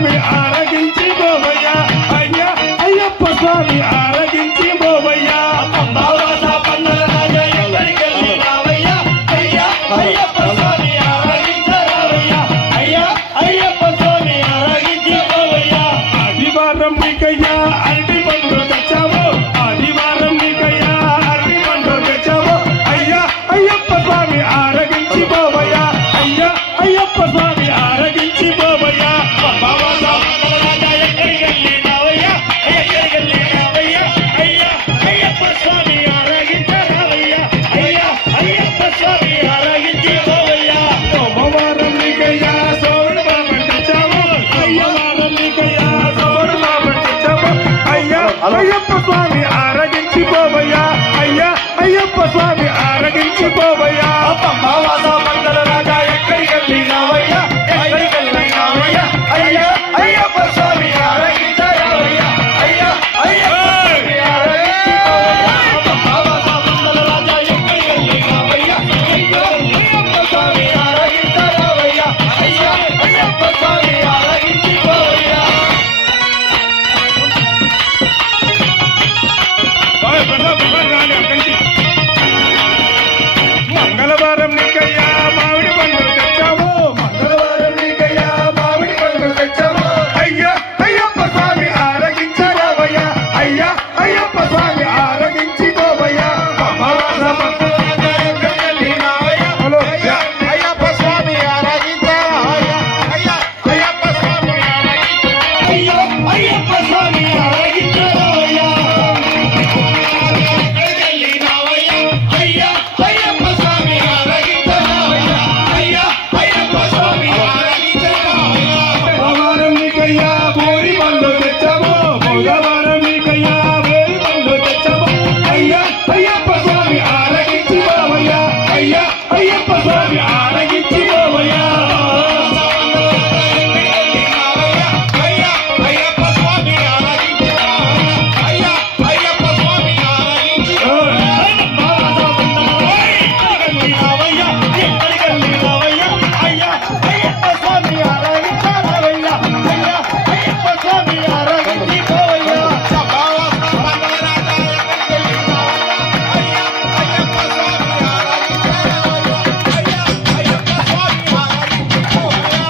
స్వామి ఆరగించి పోవయ్యా అయ్యా అయ్యప్ప స్వామి ఆరగించి పోవయ్యా పంబావాస పందల రాజా ఎక్కడికెళ్ళి రావయ్యా అయ్యా అయ్యప్ప స్వామి ఆరగించరావయ్యా అయ్యా అయ్యప్ప స్వామి ఆరగించి పోవయ్యా ఆదివారం నీకయ్యా అరటి పండు తెచ్చావు ఆదివారం నీకయ్యా అరటి పండు తెచ్చావు అయ్యా అయ్యప్ప స్వామి ఆరగించి పోవయ్యా అయ్యా అయ్యప్ప స్వామి ఆరగించి పోవయ్యా పంబావాస పందల రాజా ఎక్కడికెళ్ళి రావయ్యా ఎక్కడికెళ్ళి రావయ్యా అయ్యా అయ్యప్ప స్వామి ఆరగించరావయ్యా అయ్యా అయ్యప్ప స్వామి ఆరగించి పోవయ్యా సోమవారం నీకయ్యా సోమడు బాబు తెచ్చావు అయ్యవారం నీకయ్యా సోమడు బాబు తెచ్చావు అయ్యా అయ్యప్ప స్వామి ఆరగించి పోవయ్యా అయ్యా అయ్యప్ప స్వామి ఆరగించి పోవయ్యా పంబావాస పందల రాజా ఎక్కడికెళ్ళి రావయ్యా ఎక్కడికెళ్ళి రావయ్యా అయ్యా అయ్యప్ప స్వామి ఆరగించరావయ్యా అయ్యా అయ్యప్ప స్వామి ఆరగించి పోవయ్యా పంబావాస పందల రాజా ఎక్కడికెళ్ళి రావయ్యా అయ్యప్ప స్వామి ఆరగించరావయ్యా అయ్యా అయ్యప్ప స్వామి ఆరగించి పోవయ్యా మంగళవారం నీకయ్యా మామిడి పండు తెచ్చావు మంగళవారం నీకయ్యా మామిడి పండు తెచ్చావు అయ్యా అయ్యప్ప స్వామి ఆరగించరావయ్యా అయ్యా అయ్యప్ప స్వామి ఆరగించి పోవయ్యా పంబావాస పందల రాజా ఎక్కడికెళ్ళి రావయ్యా అయ్యా అయ్యప్ప స్వామి ఆరగించరావయ్యా అయ్యా అయ్యప్ప స్వామి ఆరగించరావయ్యా అయ్యా అయ్యప్ప స్వామి ఆరగించరావయ్యా ఎక్కడికెళ్ళి రావయ్యా అయ్యా అయ్యప్ప స్వామి ఆరగించరావయ్యా అయ్యా అయ్యప్ప స్వామి ఆరగించరావయ్యా సోమవారం నీకయ్యా బోరి పండు తెచ్చావు బుధవారం నీకయ్యా వేరి పండు తెచ్చావు అయ్యా అయ్యప్ప స్వామి ఆరగించి పోవయ్యా అయ్యా అయ్యప్ప స్వామి ఆరగించి పోవయ్యా అయ్యా అయ్యప్ప స్వామి ఆరగించరావయ్యా అయ్యా అయ్యప్ప స్వామి ఎక్కడికెళ్ళి రావయ్యా అయ్యా అయ్యప్ప స్వామి ఆరగించరావయ్యా అయ్యా అయ్యప్ప స్వామి ఆరగించి పోవయ్యా పంబావాస పందల రాజా ఎక్కడికెళ్ళి రావయ్యా అయ్యా అయ్యప్ప స్వామి ఆరగించరావయ్యా అయ్యా అయ్యప్ప స్వామి ఆరగించి పోవయ్యా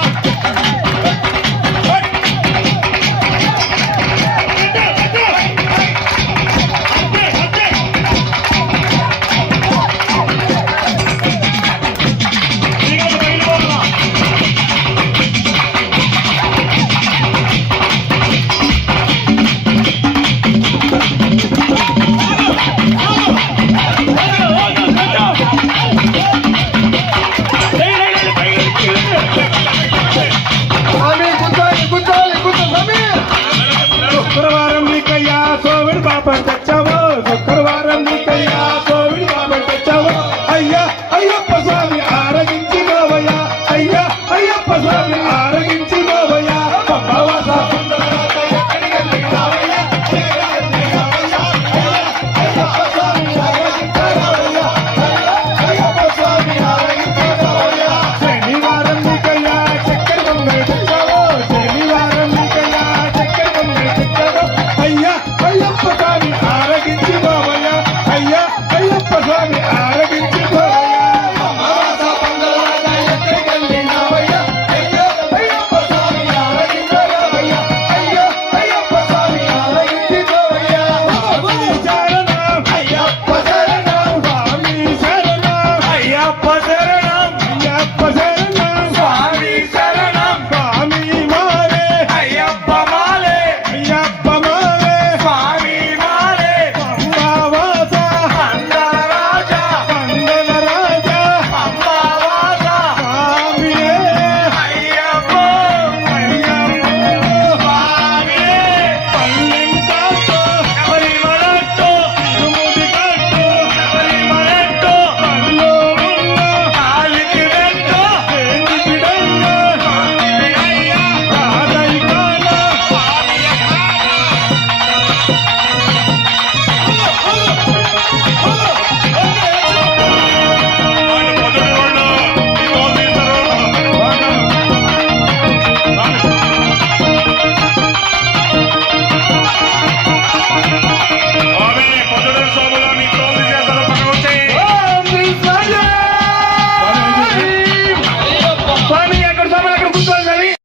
శుక్రవారం నీకయ్యా సోమిడి బాబా తెచ్చావు శుక్రవారం నీకయ్యా సోమిడి బాబా తెచ్చావు అయ్యా అయ్యప్ప స్వామి ఆరగించి పోవయ్యా అయ్యా అయ్యప్ప స్వామి ఆరగించి పోవయ్యా పంబావాస